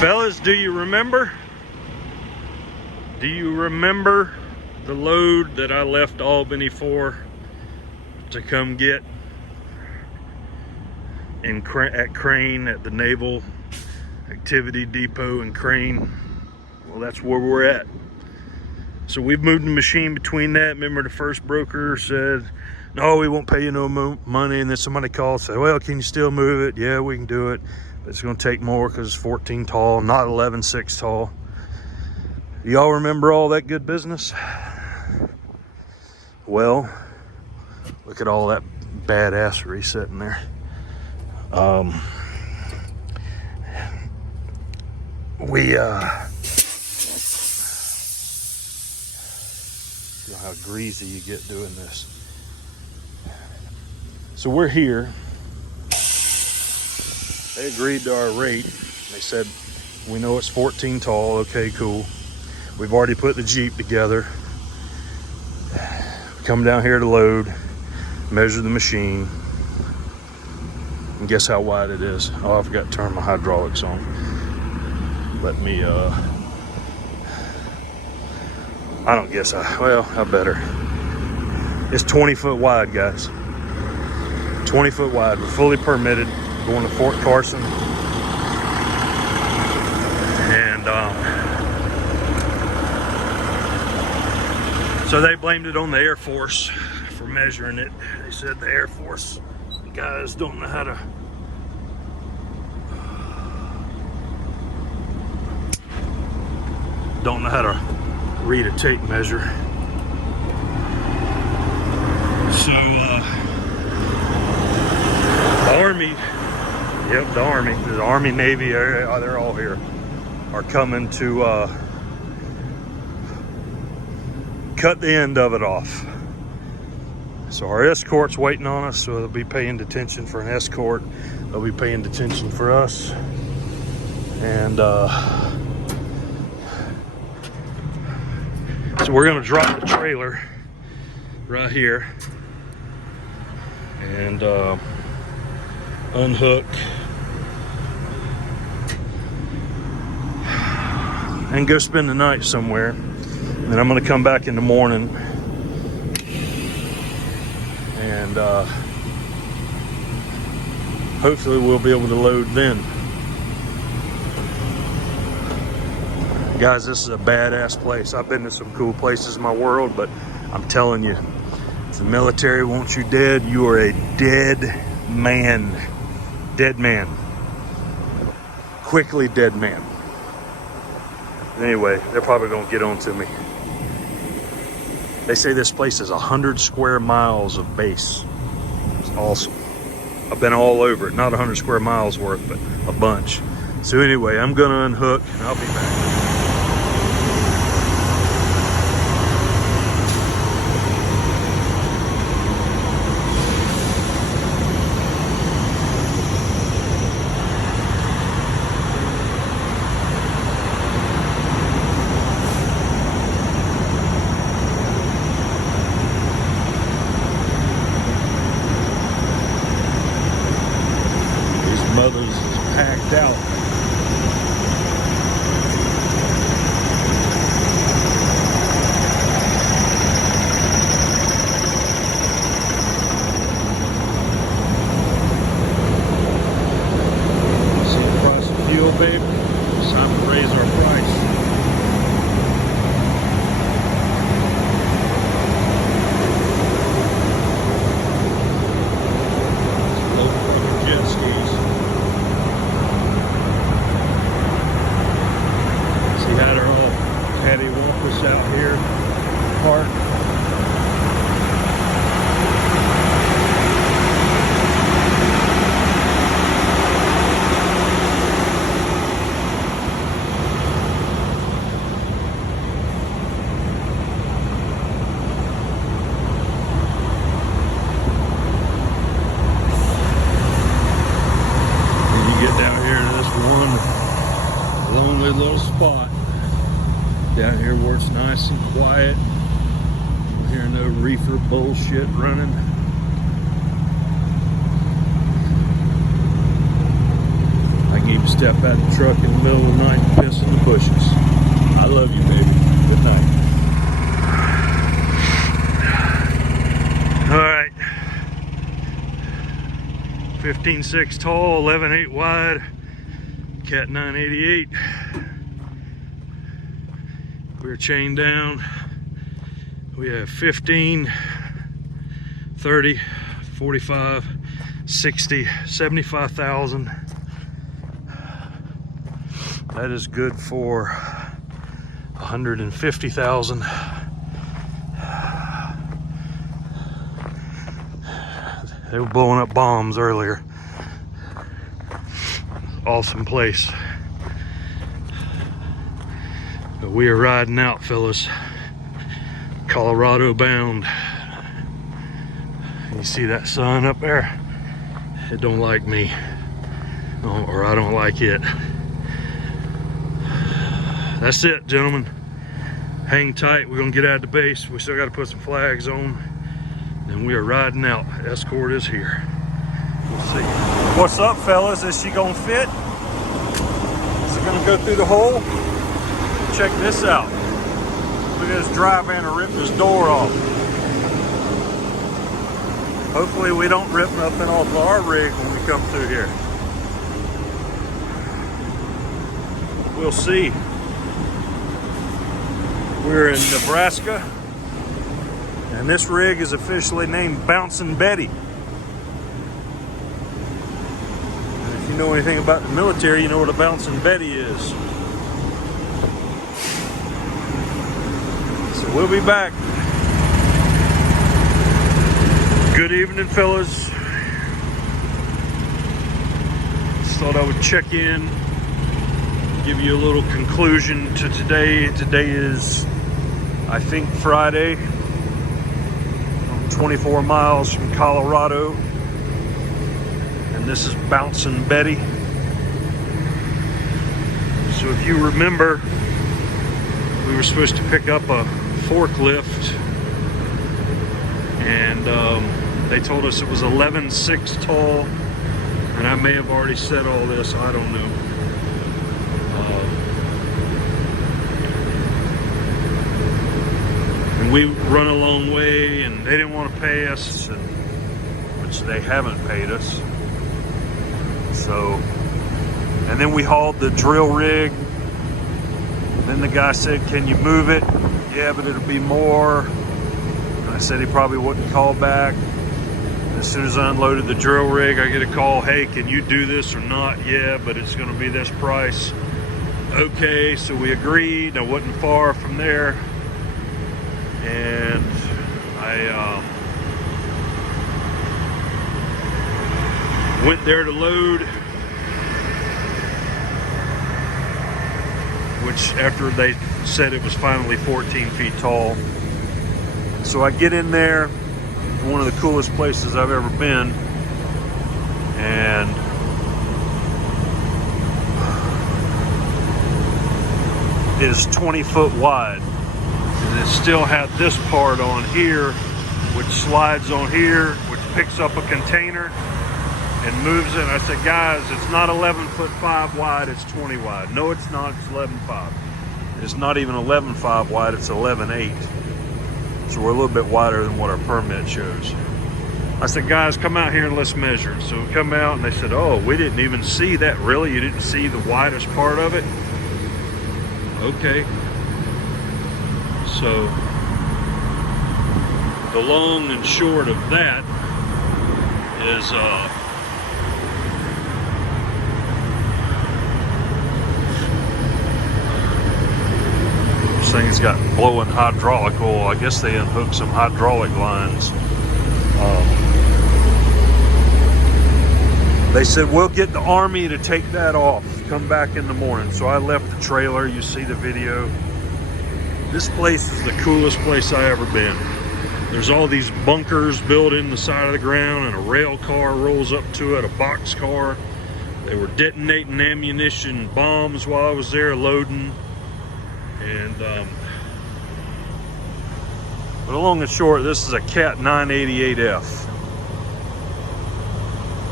Fellas, do you remember? Do you remember the load that I left Albany for to come get at Crane, at the Naval Activity Depot in Crane? Well, that's where we're at. So we've moved the machine between that. Remember, the first broker said, no, we won't pay you no money. And then somebody called and said, well, can you still move it? Yeah, we can do it. But it's going to take more because it's 14 tall, not 11.6 tall. Y'all remember all that good business? Well, look at all that badassery sitting there. You know how greasy you get doing this. So we're here. They agreed to our rate. They said, we know it's 14 tall. Okay, cool. We've already put the Jeep together. Come down here to load, measure the machine, and guess how wide it is. Oh, I forgot to turn my hydraulics on. Let me, I don't guess I better. It's 20 foot wide, guys. 20 foot wide. We're fully permitted, going to Fort Carson. And so they blamed it on the Air Force for measuring it. They said the Air Force guys don't know how to read a tape measure. So the Army, the Army, Navy, they're all here, are coming to cut the end of it off. So our escort's waiting on us, so they'll be paying detention for an escort. They'll be paying detention for us. And so we're gonna drop the trailer right here and unhook and go spend the night somewhere. And then I'm gonna come back in the morning and hopefully we'll be able to load then. Guys, this is a badass place. I've been to some cool places in my world, but I'm telling you, if the military wants you dead, you are a dead man. Dead man. Quickly dead man. Anyway, they're probably gonna get on to me. They say this place is 100 square miles of base. It's awesome. I've been all over it. Not 100 square miles worth, but a bunch. So anyway, I'm gonna unhook and I'll be back. Mothers is packed out. See the price of fuel, babe? It's time to raise our price. Load fucking jet skis. Had her all cattywampus out here, parked. And you get down here to this one lonely little spot. Down here where it's nice and quiet. Don't hear no reefer bullshit running. I need to step out the truck in the middle of the night and piss in the bushes. I love you, baby. Good night. All right. 15.6 tall, 11.8 wide, Cat 988. We're chained down. We have 15, 30, 45, 60, 75,000. That is good for 150,000. They were blowing up bombs earlier. Awesome place. But we are riding out, fellas. Colorado bound. You see that sun up there? It don't like me, or I don't like it. That's it, gentlemen. Hang tight. We're gonna get out of the base. We still got to put some flags on, and we are riding out. Escort is here. We'll see. What's up, fellas? Is she gonna fit? Is it gonna go through the hole? Check this out. Look at this dry van to rip this door off. Hopefully we don't rip nothing off of our rig when we come through here. We'll see. We're in Nebraska, and this rig is officially named Bouncing Betty. And if you know anything about the military, you know what a Bouncing Betty is. So we'll be back. Good evening, fellas. Just thought I would check in, give you a little conclusion to today. Today is, I think, Friday. I'm 24 miles from Colorado, and this is Bouncing Betty. So if you remember, we were supposed to pick up a forklift, and they told us it was 11.6 tall, and I may have already said all this, I don't know. And we run a long way, and they didn't want to pay us, which they haven't paid us. So, and then we hauled the drill rig. Then the guy said, "Can you move it?" "Yeah, but it'll be more." And I said he probably wouldn't call back. As soon as I unloaded the drill rig, I get a call, "Hey, can you do this or not?" "Yeah, but it's gonna be this price." Okay, so we agreed. I wasn't far from there. And I went there to load, which after they said it was finally 14 feet tall. So I get in there, one of the coolest places I've ever been, and it is 20 foot wide. And it still had this part on here, which slides on here, which picks up a container and moves it. And I said, "Guys, it's not 11.5 wide, it's 20 wide." "No, it's not, it's 11.5. It's not even 11.5 wide, it's 11.8. So we're a little bit wider than what our permit shows. I said, "Guys, come out here and let's measure it." So we come out, and they said, "Oh, we didn't even see that." "Really? You didn't see the widest part of it?" Okay. So the long and short of that is this thing's got blowing hydraulic oil. I guess they unhooked some hydraulic lines. They said, "We'll get the Army to take that off. Come back in the morning." So I left the trailer. You see the video. This place is the coolest place I ever been. There's all these bunkers built in the side of the ground, and a rail car rolls up to it, a box car. They were detonating ammunition, bombs while I was there loading. And but long and short, this is a Cat 988F,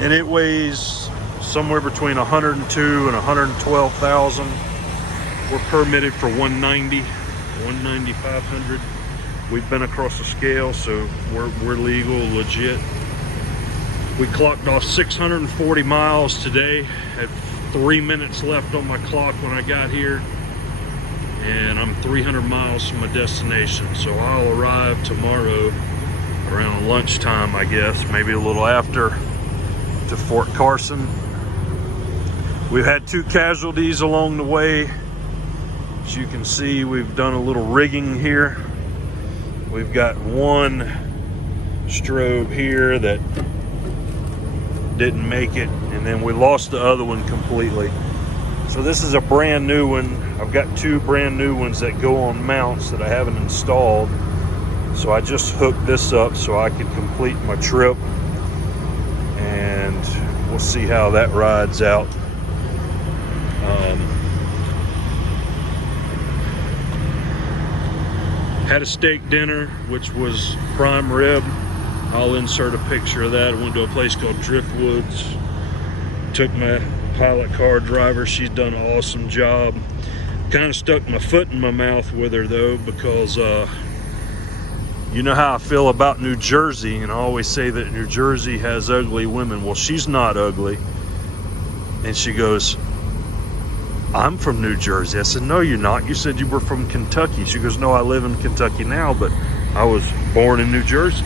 and it weighs somewhere between 102 and 112,000. We're permitted for 190, 190, 500. We've been across the scale, so we're legal, legit. We clocked off 640 miles today. Had 3 minutes left on my clock when I got here, and I'm 300 miles from my destination. So I'll arrive tomorrow around lunchtime, I guess, maybe a little after, to Fort Carson. We've had 2 casualties along the way. As you can see, we've done a little rigging here. We've got one strobe here that didn't make it, and then we lost the other one completely. So this is a brand new one. I've got 2 brand new ones that go on mounts that I haven't installed. So I just hooked this up so I could complete my trip, and we'll see how that rides out. Had a steak dinner, which was prime rib. I'll insert a picture of that. I went to a place called Driftwoods. Took my pilot car driver. She's done an awesome job. Kind of stuck my foot in my mouth with her though, because you know how I feel about New Jersey, and I always say that New Jersey has ugly women. Well, she's not ugly. And she goes, I'm from New Jersey. I said, no, you're not. You said you were from Kentucky. She goes, no, I live in Kentucky now, but I was born in New Jersey.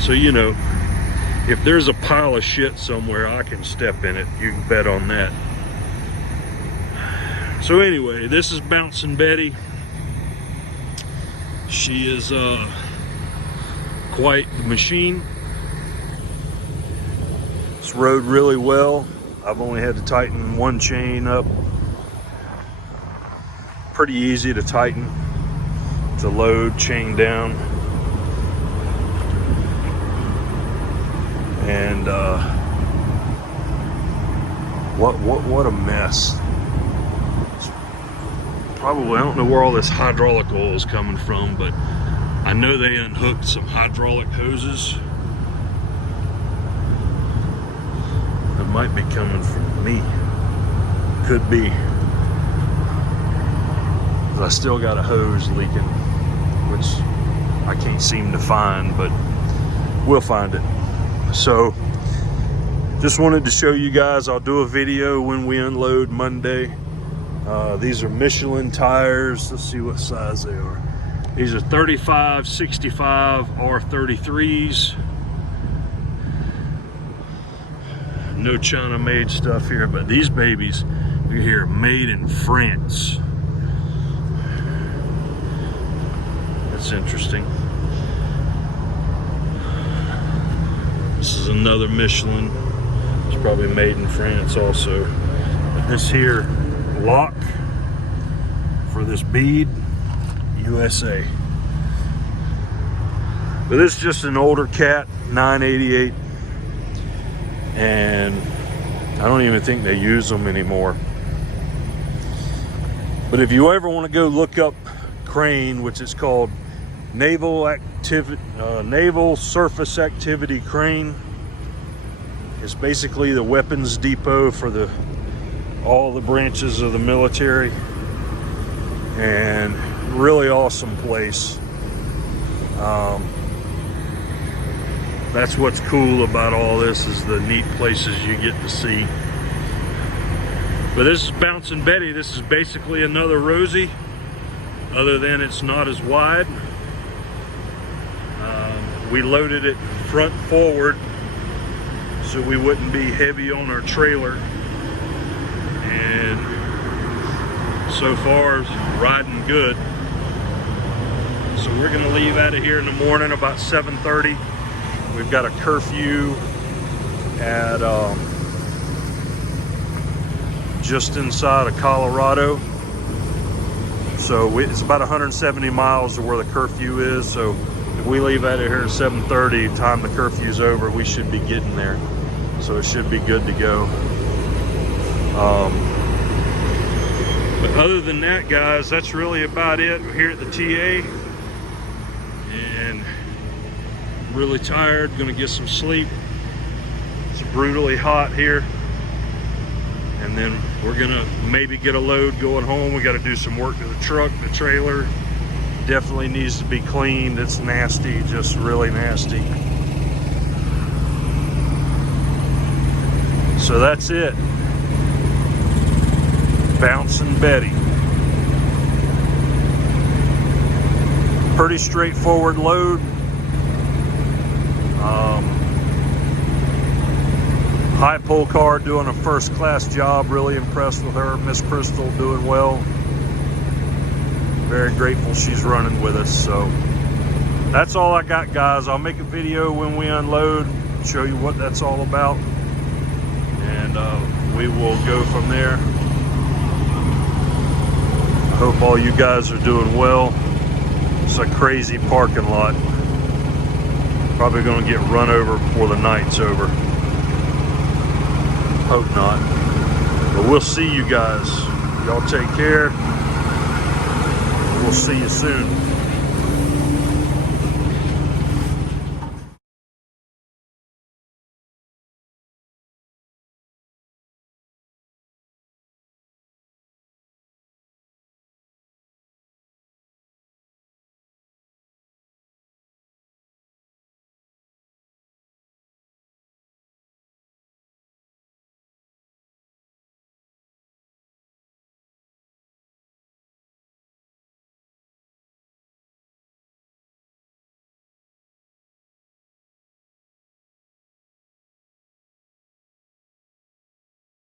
So, you know, if there's a pile of shit somewhere, I can step in it. You can bet on that. So anyway, this is Bouncing Betty. She is quite the machine. It's rode really well. I've only had to tighten one chain up. Pretty easy to tighten, to load, chain down. And what a mess. Probably, I don't know where all this hydraulic oil is coming from, but I know they unhooked some hydraulic hoses. Might be coming from me. Could be. I still got a hose leaking, which I can't seem to find, but we'll find it. So just wanted to show you guys. I'll do a video when we unload Monday. These are Michelin tires. Let's see what size they are. These are 35, 65 R33s. No China made stuff here, but these babies, you hear made in France. That's interesting. This is another Michelin. It's probably made in France also. This here lock for this bead, USA. But this is just an older Cat 988. And I don't even think they use them anymore. But if you ever want to go look up Crane, which is called Naval Surface Activity Crane, it's basically the weapons depot for all the branches of the military, and really awesome place. That's what's cool about all this, is the neat places you get to see. But this is Bouncing Betty. This is basically another Rosie, other than it's not as wide. We loaded it front forward so we wouldn't be heavy on our trailer. And so far, it's riding good. So we're gonna leave out of here in the morning about 7:30. We've got a curfew at just inside of Colorado. So it's about 170 miles to where the curfew is. So if we leave out of here at 7:30, time the curfew's over, we should be getting there. So it should be good to go. But other than that, guys, that's really about it. We're here at the TA. And really tired, gonna get some sleep. It's brutally hot here. And then we're gonna maybe get a load going home. We gotta do some work to the truck, the trailer. Definitely needs to be cleaned. It's nasty, just really nasty. So that's it. Bouncing Betty. Pretty straightforward load. High pull car doing a first class job. Really impressed with her. Miss Crystal doing well. Very grateful she's running with us. So that's all I got, guys. I'll make a video when we unload, show you what that's all about, and we will go from there. I hope all you guys are doing well. It's a crazy parking lot. Probably going to get run over before the night's over. Hope not. But we'll see you guys. Y'all take care. We'll see you soon.